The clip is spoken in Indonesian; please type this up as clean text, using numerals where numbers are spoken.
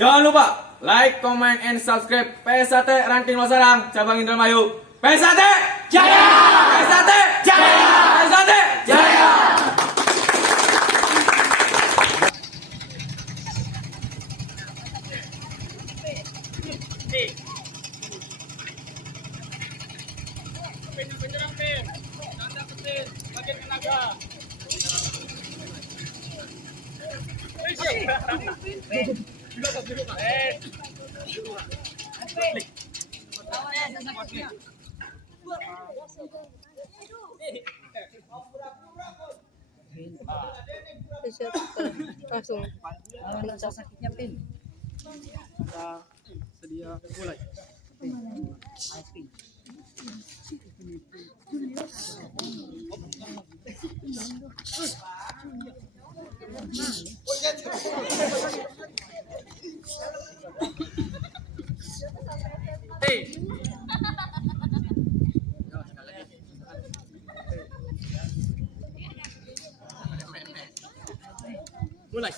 Jangan lupa like, comment, and subscribe PSAT Ranting Losarang Cabang Indramayu. PSAT Jaya! PSAT Jaya! PSAT Jaya! Langsung sakitnya pin Kita sedia mulai. Mulai.